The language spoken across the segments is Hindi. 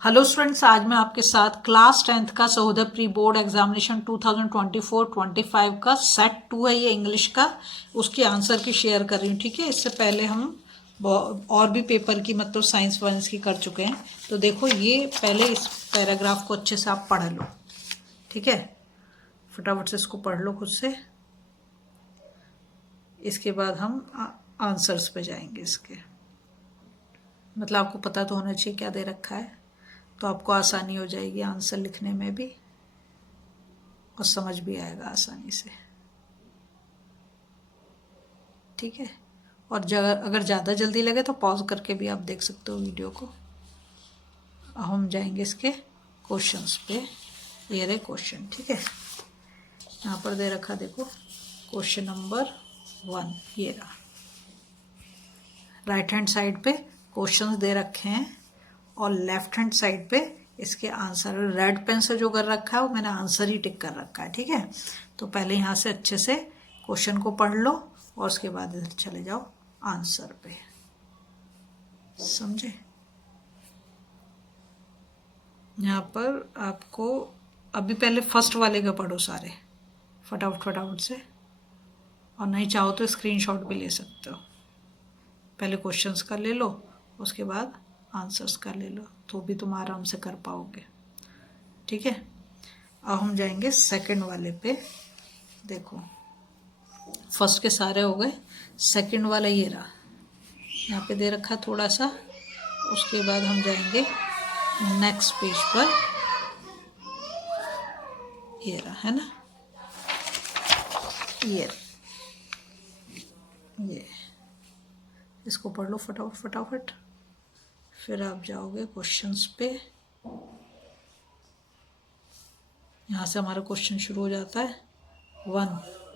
हेलो स्टूडेंट्स, आज मैं आपके साथ क्लास 10th का सहोदय प्री बोर्ड एग्जामिनेशन 2024-25 का सेट 2 है ये इंग्लिश का, उसके आंसर की शेयर कर रही हूँ। ठीक है, इससे पहले हम और भी पेपर की मतलब साइंस वाइंस की कर चुके हैं। तो देखो, ये पहले इस पैराग्राफ को अच्छे से आप पढ़ लो। ठीक है, फटाफट से इसको पढ़ लो खुद से। इसके बाद हम आंसर्स पे जाएंगे। इसके मतलब आपको पता तो होना चाहिए क्या दे रखा है, तो आपको आसानी हो जाएगी आंसर लिखने में भी और समझ भी आएगा आसानी से। ठीक है, और अगर ज़्यादा जल्दी लगे तो पॉज करके भी आप देख सकते हो वीडियो को। अब हम जाएंगे इसके क्वेश्चंस पे। ये रहे क्वेश्चन। ठीक है, यहाँ पर दे रखा, देखो क्वेश्चन नंबर 1 ये रहा। राइट हैंड साइड पे क्वेश्चंस दे रखे हैं और लेफ्ट हैंड साइड पे इसके आंसर। रेड पेन से जो कर रखा है वो मैंने आंसर ही टिक कर रखा है। ठीक है, तो पहले यहाँ से अच्छे से क्वेश्चन को पढ़ लो और उसके बाद इधर चले जाओ आंसर पे। समझे? यहाँ पर आपको अभी पहले फर्स्ट वाले का पढ़ो सारे फटाफट फटाफट से, और नहीं चाहो तो स्क्रीनशॉट भी ले सकते हो। पहले क्वेश्चंस का ले लो, उसके बाद आंसर्स का ले लो, तो भी तुम आराम से कर पाओगे। ठीक है, अब हम जाएंगे सेकंड वाले पे। देखो, फर्स्ट के सारे हो गए, सेकंड वाला ये रहा। यहाँ पे दे रखा थोड़ा सा। उसके बाद हम जाएंगे नेक्स्ट पेज पर। ये रहा, है ना, ये इसको पढ़ लो फटाफट फटाफट। फिर आप जाओगे क्वेश्चंस पे। यहाँ से हमारा क्वेश्चन शुरू हो जाता है 1।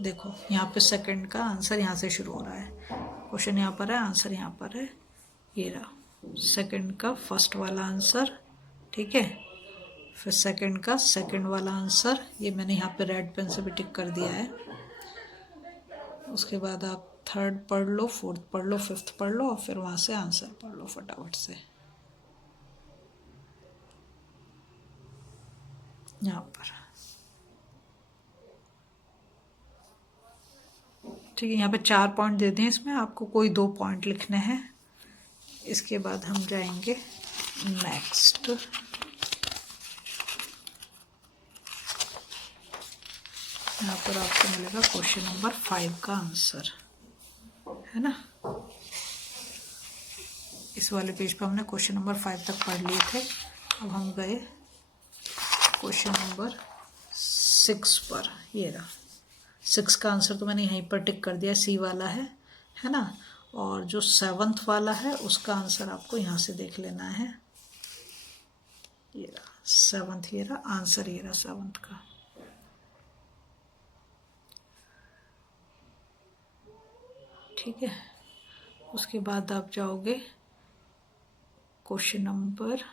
देखो यहाँ पे सेकंड का आंसर यहाँ से शुरू हो रहा है। क्वेश्चन यहाँ पर है, आंसर यहाँ पर है। ये रहा सेकंड का फर्स्ट वाला आंसर। ठीक है, फिर सेकंड का सेकंड वाला आंसर, ये मैंने यहाँ पे रेड पेन से भी टिक कर दिया है। उसके बाद आप थर्ड पढ़ लो, फोर्थ पढ़ लो, फिफ्थ पढ़ लो और फिर वहाँ से आंसर पढ़ लो फटाफट से। यहाँ पर ठीक है, यहाँ पे 4 पॉइंट दे दें, इसमें आपको कोई 2 पॉइंट लिखने हैं। इसके बाद हम जाएंगे नेक्स्ट। यहाँ पर आपको मिलेगा क्वेश्चन नंबर 5 का आंसर, है ना। इस वाले पेज पे हमने क्वेश्चन नंबर 5 तक पढ़ लिए थे। अब हम गए क्वेश्चन नंबर 6 पर। ये रहा 6 का आंसर तो मैंने यहीं पर टिक कर दिया, सी वाला है ना। और जो 7th वाला है उसका आंसर आपको यहाँ से देख लेना है। ये रहा 7th, ये रहा आंसर, ये रहा 7th का। ठीक है, उसके बाद आप जाओगे क्वेश्चन नंबर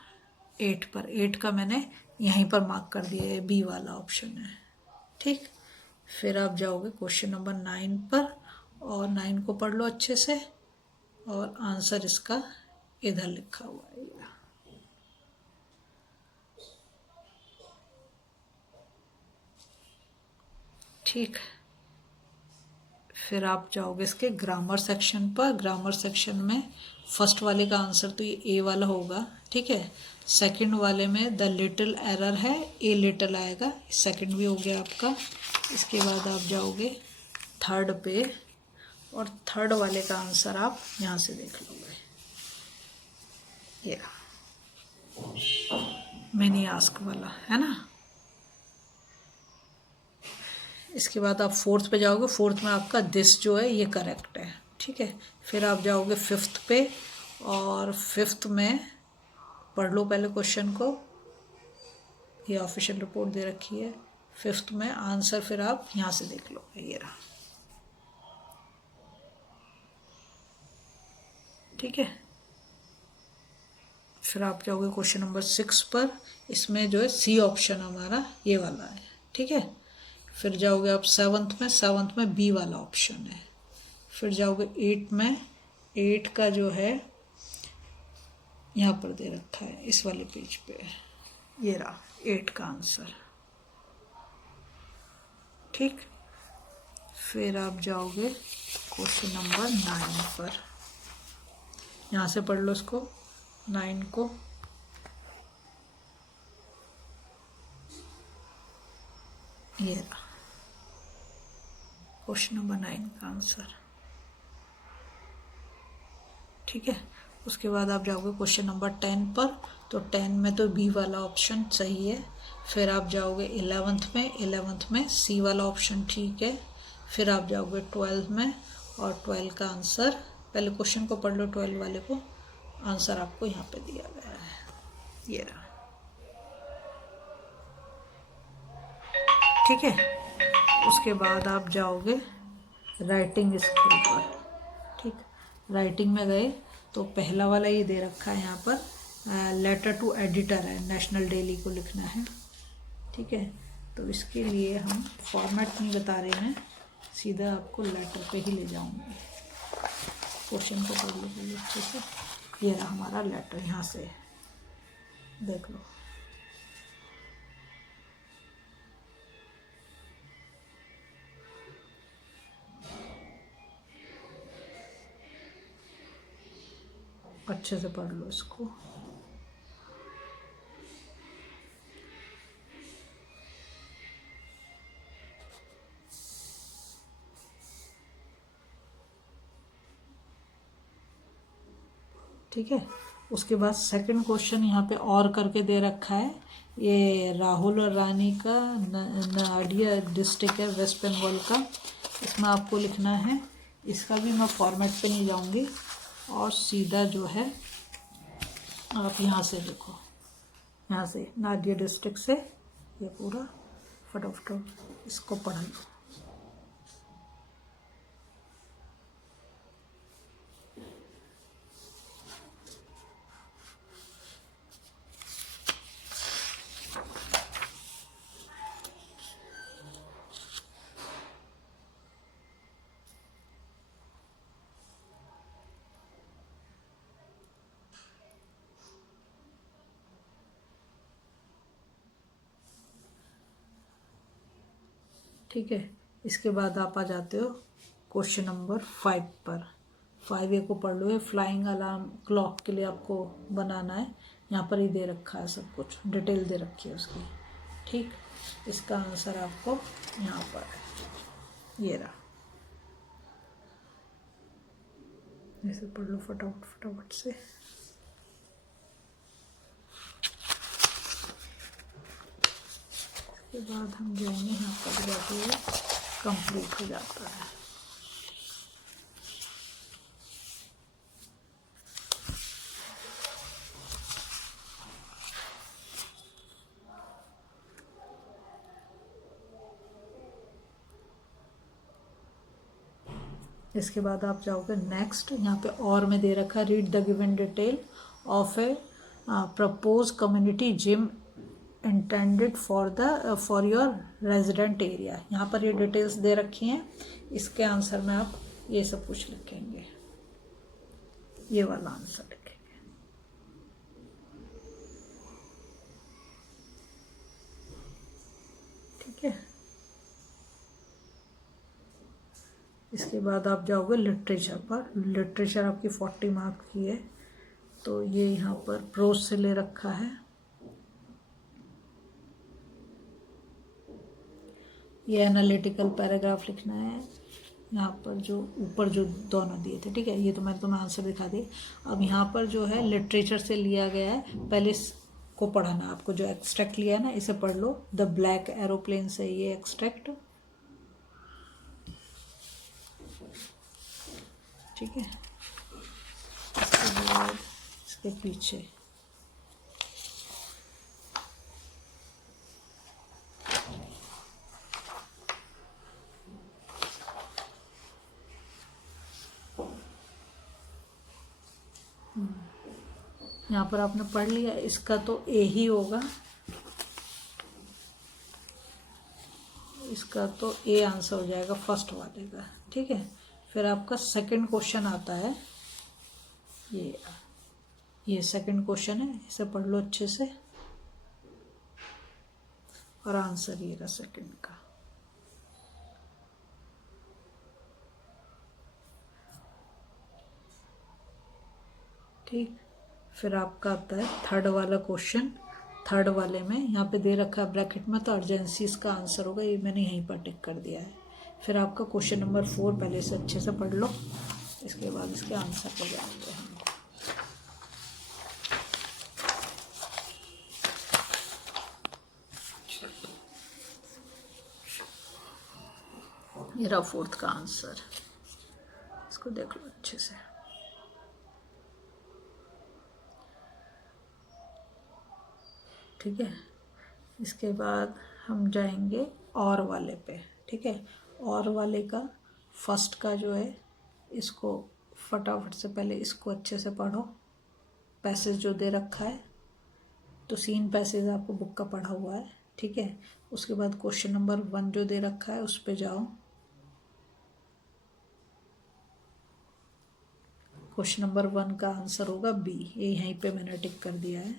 8 पर। 8 का मैंने यहीं पर मार्क कर दिया है, बी वाला ऑप्शन है। ठीक, फिर आप जाओगे क्वेश्चन नंबर 9 पर और 9 को पढ़ लो अच्छे से और आंसर इसका इधर लिखा हुआ है। ठीक, फिर आप जाओगे इसके ग्रामर सेक्शन पर। ग्रामर सेक्शन में फर्स्ट वाले का आंसर तो ये ए वाला होगा। ठीक है, सेकंड वाले में द लिटिल एरर है, ए लिटिल आएगा, सेकंड भी हो गया आपका। इसके बाद आप जाओगे थर्ड पे और थर्ड वाले का आंसर आप यहाँ से देख लोगे। ये मिनी आस्क वाला, है ना। इसके बाद आप फोर्थ पे जाओगे। फोर्थ में आपका दिस जो है ये करेक्ट है। ठीक है, फिर आप जाओगे फिफ्थ पे और फिफ्थ में पढ़ लो पहले क्वेश्चन को। ये ऑफिशियल रिपोर्ट दे रखी है। फिफ्थ में आंसर फिर आप यहाँ से देख लो, ये रहा। ठीक है, फिर आप जाओगे क्वेश्चन नंबर 6 पर। इसमें जो है सी ऑप्शन हमारा ये वाला है। ठीक है, फिर जाओगे आप 7th में बी वाला ऑप्शन है। फिर जाओगे 8 में, 8 का जो है यहाँ पर दे रखा है इस वाले पेज पे, ये रहा 8 का आंसर। ठीक, फिर आप जाओगे क्वेश्चन नंबर 9 पर। यहाँ से पढ़ लो इसको, 9 को। ये रहा क्वेश्चन नंबर 9 का आंसर। ठीक है, उसके बाद आप जाओगे क्वेश्चन नंबर 10 पर। तो 10 में तो बी वाला ऑप्शन सही है। फिर आप जाओगे 11th में सी वाला ऑप्शन ठीक है। फिर आप जाओगे 12 में, और 12 का आंसर, पहले क्वेश्चन को पढ़ लो 12 वाले को, आंसर आपको यहाँ पे दिया गया है, ये रहा। ठीक है, उसके बाद आप जाओगे राइटिंग स्किल पर। ठीक, राइटिंग में गए तो पहला वाला ये दे रखा है यहाँ पर, लेटर टू एडिटर है, नेशनल डेली को लिखना है। ठीक है, तो इसके लिए हम फॉर्मेट नहीं बता रहे हैं, सीधा आपको लेटर पे ही ले जाऊंगी। क्वेश्चन को पढ़ लो पहले अच्छे से। ये रहा हमारा लेटर, यहाँ से देख लो। अच्छे से पढ़ लो इसको। ठीक है, उसके बाद सेकंड क्वेश्चन यहाँ पे और करके दे रखा है। ये राहुल और रानी का नाडिया डिस्ट्रिक्ट है वेस्ट बंगाल का, इसमें आपको लिखना है। इसका भी मैं फॉर्मेट पे नहीं जाऊँगी, और सीधा जो है आप यहाँ से देखो, यहाँ से नाडिया डिस्ट्रिक्ट से ये पूरा फटाफट इसको पढ़ लो। ठीक है, इसके बाद आप आ जाते हो क्वेश्चन नंबर 5 पर। 5A को पढ़ लो। ये फ्लाइंग अलार्म क्लॉक के लिए आपको बनाना है। यहाँ पर ही दे रखा है, सब कुछ डिटेल दे रखी है उसकी। ठीक, इसका आंसर आपको यहाँ पर है, ये रहा। ऐसे पढ़ लो फटाफट फटाफट से। उसके बाद हम जाएंगे यहाँ पर, जाके कंप्लीट हो जाता है। इसके बाद आप जाओगे नेक्स्ट। यहाँ पे और में दे रखा है, read the given detail of A propose community gym intended for your resident area. यहाँ पर ये डिटेल्स दे रखी हैं। इसके आंसर में आप ये सब कुछ लिखेंगे, ये वाला आंसर लिखेंगे। ठीक है, इसके बाद आप जाओगे लिटरेचर पर। लिटरेचर आपकी 40 मार्क की है, तो ये यहाँ पर प्रोज से ले रखा है। ये एनालिटिकल पैराग्राफ लिखना है। यहाँ पर जो ऊपर जो दोनों दिए थे, ठीक है, ये तो मैंने तुम्हें आंसर दिखा दी। अब यहाँ पर जो है लिटरेचर से लिया गया है, पहले इसको पढ़ाना आपको। जो एक्सट्रैक्ट लिया है ना, इसे पढ़ लो। द ब्लैक एरोप्लेन से ये एक्सट्रैक्ट। ठीक है, इसके बाद इसके पीछे यहाँ पर आपने पढ़ लिया। इसका तो ए ही होगा, इसका तो ए आंसर हो जाएगा फर्स्ट वाले का। ठीक है, फिर आपका सेकंड क्वेश्चन आता है, ये ये सेकंड क्वेश्चन है, इसे पढ़ लो अच्छे से। और आंसर ये रहा सेकंड का। ठीक, फिर आपका आता है थर्ड वाला क्वेश्चन। थर्ड वाले में यहाँ पे दे रखा है ब्रैकेट में, तो अर्जेंसी इसका आंसर होगा, ये मैंने यहीं पर टिक कर दिया है। फिर आपका क्वेश्चन नंबर 4 पहले से अच्छे से पढ़ लो, इसके बाद इसके आंसर पर जाएंगे हम। ये रहा फोर्थ का आंसर, इसको देख लो अच्छे से। ठीक है, इसके बाद हम जाएंगे और वाले पे। ठीक है, और वाले का फर्स्ट का जो है, इसको फटाफट से पहले इसको अच्छे से पढ़ो। पैसेज जो दे रखा है, तो 3 पैसेज आपको बुक का पढ़ा हुआ है। ठीक है, उसके बाद क्वेश्चन नंबर 1 जो दे रखा है उस पे जाओ। क्वेश्चन नंबर 1 का आंसर होगा बी, ये यहीं पे मैंने टिक कर दिया है।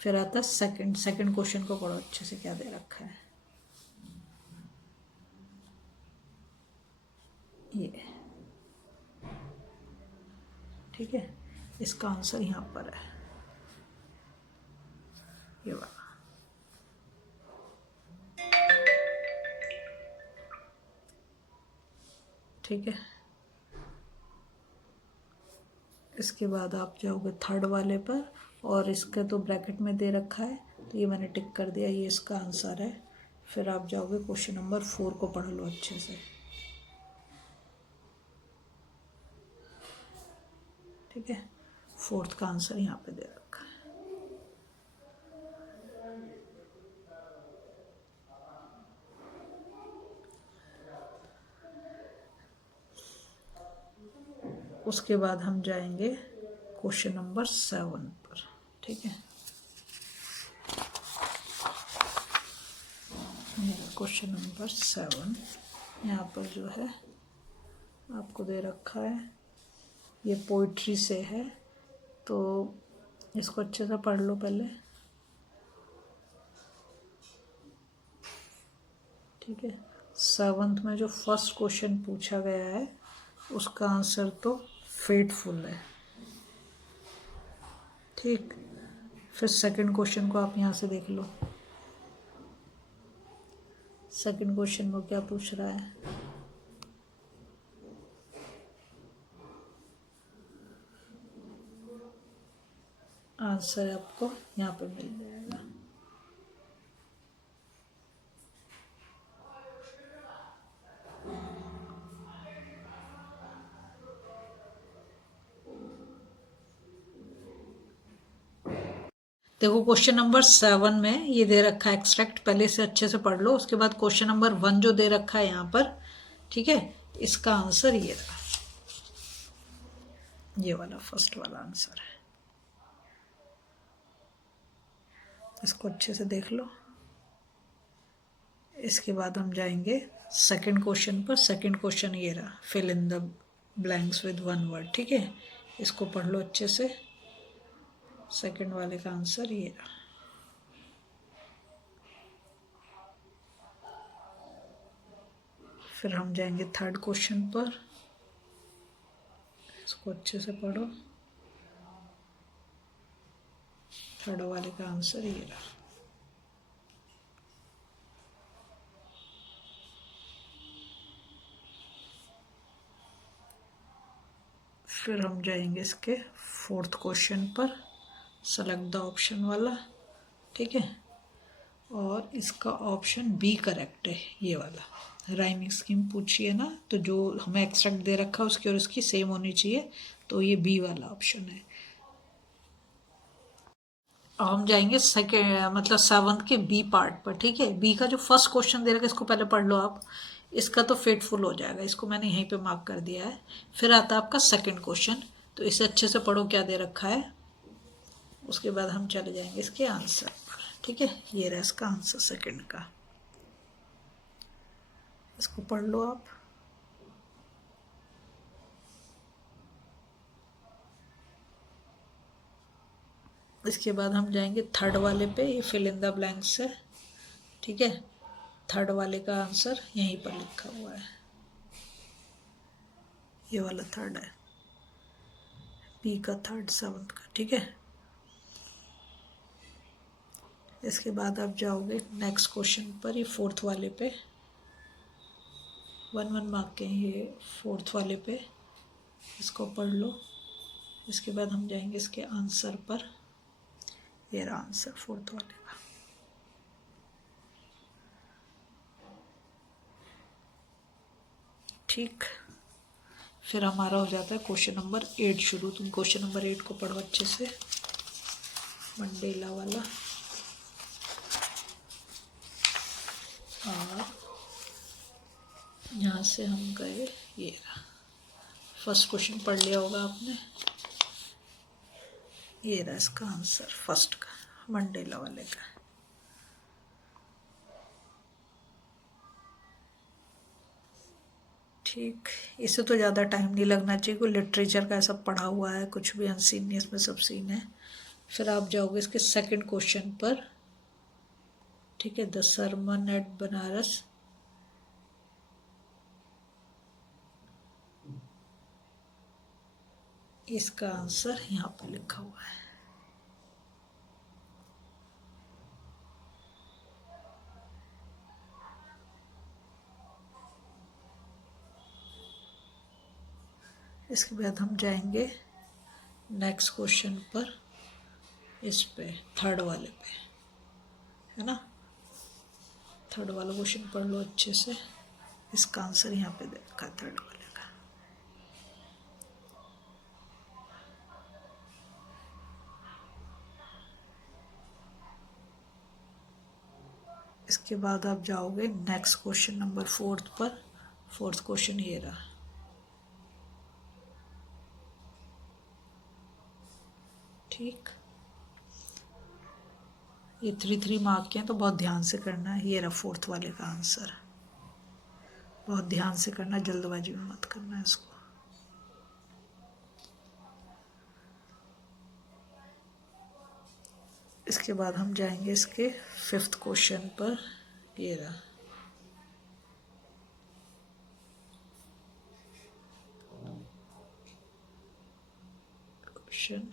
फिर आता सेकंड क्वेश्चन को पढ़ो अच्छे से, क्या दे रखा है ये। ठीक है, इसका आंसर यहाँ पर है, ये वाला। ठीक है, इसके बाद आप जाओगे थर्ड वाले पर, और इसका तो ब्रैकेट में दे रखा है, तो ये मैंने टिक कर दिया, ये इसका आंसर है। फिर आप जाओगे क्वेश्चन नंबर 4 को पढ़ लो अच्छे से। ठीक है, फोर्थ का आंसर यहाँ पे दे रखा है। उसके बाद हम जाएंगे क्वेश्चन नंबर 7 पर। ठीक है, क्वेश्चन नंबर 7 यहाँ पर जो है आपको दे रखा है, ये पोइट्री से है, तो इसको अच्छे से पढ़ लो पहले। ठीक है, 7th में जो फर्स्ट क्वेश्चन पूछा गया है उसका आंसर तो फेटफुल है। ठीक, फिर सेकंड क्वेश्चन को आप यहाँ से देख लो। सेकंड क्वेश्चन में क्या पूछ रहा है, आंसर आपको यहाँ पे मिल जाएगा। देखो क्वेश्चन नंबर 7 में ये दे रखा है एक्सट्रैक्ट, पहले से अच्छे से पढ़ लो। उसके बाद क्वेश्चन नंबर 1 जो दे रखा है यहाँ पर, ठीक है, इसका आंसर ये रहा, ये वाला फर्स्ट वाला आंसर है। इसको अच्छे से देख लो। इसके बाद हम जाएंगे सेकंड क्वेश्चन पर। सेकंड क्वेश्चन ये रहा, fill in the blanks with 1 word. ठीक है, इसको पढ़ लो अच्छे से। सेकंड वाले का आंसर ये रहा। फिर हम जाएंगे थर्ड क्वेश्चन पर, इसको अच्छे से पढ़ो। थर्ड वाले का आंसर ये रहा। फिर हम जाएंगे इसके फोर्थ क्वेश्चन पर, सेलेक्ट द ऑप्शन वाला। ठीक है, और इसका ऑप्शन बी करेक्ट है, ये वाला। राइमिंग स्कीम पूछी है ना, तो जो हमें एक्सट्रैक्ट दे रखा है उसकी और इसकी सेम होनी चाहिए, तो ये बी वाला ऑप्शन है। अब हम जाएंगे सेकेंड मतलब 7th के बी पार्ट पर। ठीक है, बी का जो फर्स्ट क्वेश्चन दे रखा है इसको पहले पढ़ लो आप। इसका तो फेटफुल हो जाएगा, इसको मैंने यहीं पे मार्क कर दिया है। फिर आता है आपका सेकंड क्वेश्चन, तो इसे अच्छे से पढ़ो क्या दे रखा है। उसके बाद हम चले जाएंगे इसके आंसर पर। ठीक है, ये रहा इसका आंसर सेकंड का, इसको पढ़ लो आप। इसके बाद हम जाएंगे थर्ड वाले पे, ये फिल इन द ब्लैंक्स है, ठीक है। थर्ड वाले का आंसर यहीं पर लिखा हुआ है, ये वाला थर्ड है, बी का थर्ड 7th का, ठीक है। इसके बाद आप जाओगे नेक्स्ट क्वेश्चन पर, ये फोर्थ वाले पे, 1 मार्क के हैं ये फोर्थ वाले पे, इसको पढ़ लो। इसके बाद हम जाएंगे इसके आंसर पर, ये रहा आंसर फोर्थ वाले का। ठीक, फिर हमारा हो जाता है क्वेश्चन नंबर 8 शुरू। तुम क्वेश्चन नंबर 8 को पढ़ो अच्छे से, मंडेला वाला। और यहाँ से हम गए, ये रहा फर्स्ट क्वेश्चन, पढ़ लिया होगा आपने, ये रहा इसका आंसर फर्स्ट का, मंडेला वाले का। ठीक, इसे तो ज़्यादा टाइम नहीं लगना चाहिए, कोई लिटरेचर का ऐसा पढ़ा हुआ है, कुछ भी अनसीन नहीं, इसमें सब सीन है। फिर आप जाओगे इसके सेकंड क्वेश्चन पर, ठीक है, द सरमन एट बनारस, इसका आंसर यहाँ पर लिखा हुआ है। इसके बाद हम जाएंगे नेक्स्ट क्वेश्चन पर, इस पे थर्ड वाले पे, है ना। थर्ड वाला क्वेश्चन पढ़ लो अच्छे से, इसका आंसर यहाँ पे देखा थर्ड वाले का। इसके बाद आप जाओगे नेक्स्ट क्वेश्चन नंबर 4 पर, फोर्थ क्वेश्चन ये रहा, ठीक। ये 3 मार्क के हैं तो बहुत ध्यान से करना है। ये रहा फोर्थ वाले का आंसर, बहुत ध्यान से करना, जल्दबाजी में मत करना है इसको। इसके बाद हम जाएंगे इसके फिफ्थ क्वेश्चन पर, ये रहा, क्वेश्चन,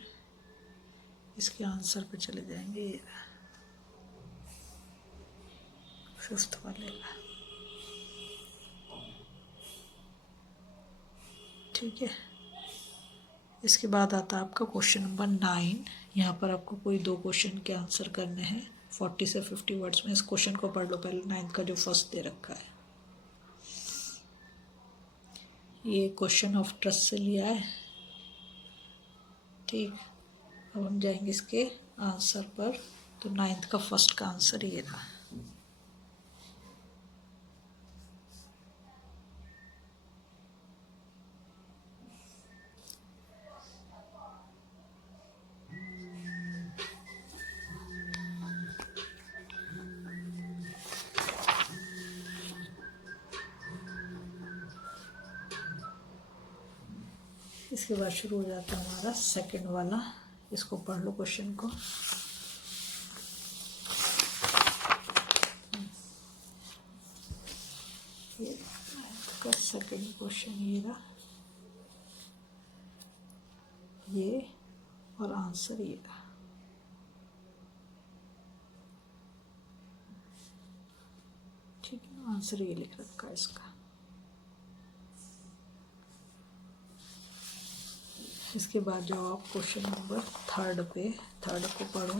इसके आंसर पे चले जाएंगे, ये रहा फिफ्थ वाले का, ठीक है। इसके बाद आता है आपका क्वेश्चन नंबर 9। यहाँ पर आपको कोई 2 क्वेश्चन के आंसर करने हैं 40 से 50 वर्ड्स में। इस क्वेश्चन को पढ़ लो पहले, 9th का जो फर्स्ट दे रखा है। ये क्वेश्चन ऑफ ट्रस्ट से लिया है, ठीक। अब हम जाएंगे इसके आंसर पर, तो 9th का फर्स्ट का आंसर ये रहा। इसके बाद शुरू हो जाता है हमारा सेकंड वाला, इसको पढ़ लो क्वेश्चन को। ये का सेकंड क्वेश्चन ये रहा, ये, और आंसर ये रहा, ठीक है। आंसर ये लिख रखा है इसका। इसके बाद जाओ आप क्वेश्चन नंबर 3 पे, थर्ड को पढ़ो।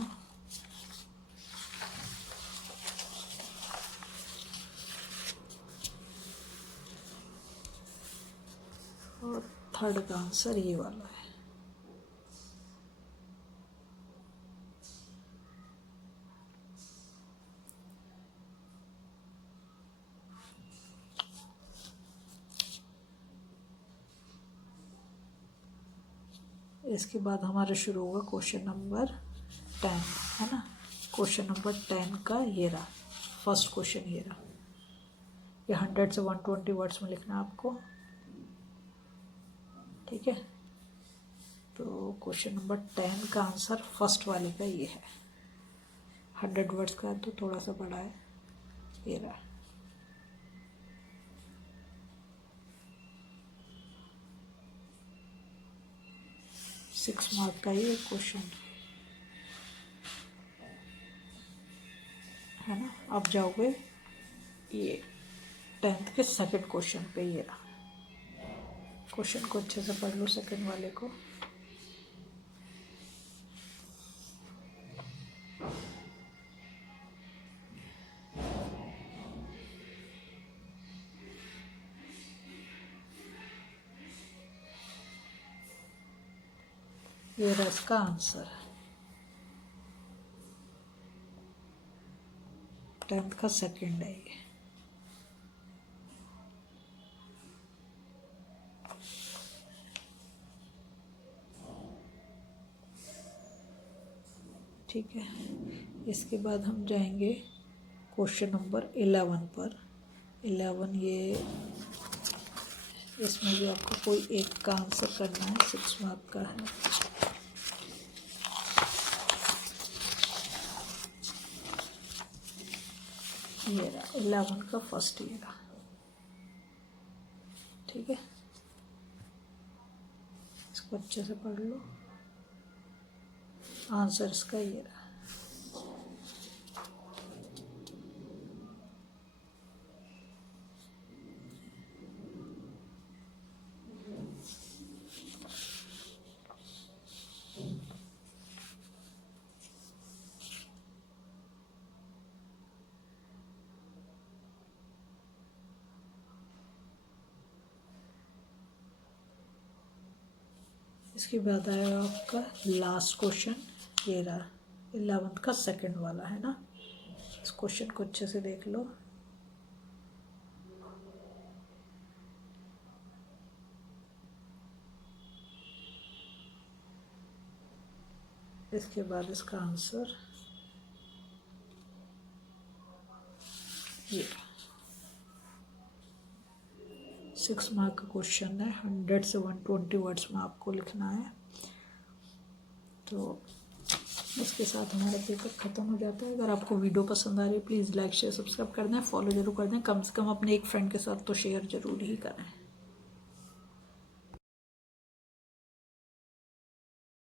और थर्ड का आंसर ये वाला है। इसके बाद हमारा शुरू होगा क्वेश्चन नंबर 10, है ना। क्वेश्चन नंबर 10 का ये रहा फर्स्ट क्वेश्चन, ये रहा। ये 100 से 120 वर्ड्स में लिखना है आपको, ठीक है। तो क्वेश्चन नंबर 10 का आंसर फर्स्ट वाले का ये है। 100 वर्ड्स का है तो थोड़ा सा बड़ा है। ये रहा। सिक्स मार्क का ये क्वेश्चन है ना। अब जाओगे ये 10th के सेकंड क्वेश्चन पे। ये रहा। क्वेश्चन को अच्छे से पढ़ लो सेकंड वाले को। ये रहा इसका आंसर। 10th का सेकंड है ये। ठीक है, इसके बाद हम जाएंगे क्वेश्चन नंबर 11 पर। 11 ये, इसमें भी आपको कोई एक का आंसर करना है। 6 मार्क का है। ये रहा 11 का फर्स्ट। ये रहा। ठीक है, इसको अच्छे से पढ़ लो। आंसर इसका ये रहा। इसके बाद आएगा आपका लास्ट क्वेश्चन। ये रहा 11th का सेकंड वाला है ना। इस क्वेश्चन को अच्छे से देख लो। इसके बाद इसका आंसर ये 6 मार्क का क्वेश्चन है। 100 से 120 वर्ड्स में आपको लिखना है। तो इसके साथ हमारा पेपर ख़त्म हो जाता है। अगर आपको वीडियो पसंद आ रही है प्लीज़ लाइक शेयर सब्सक्राइब कर दें, फॉलो जरूर कर दें। कम से कम अपने एक फ्रेंड के साथ तो शेयर ज़रूर ही करें।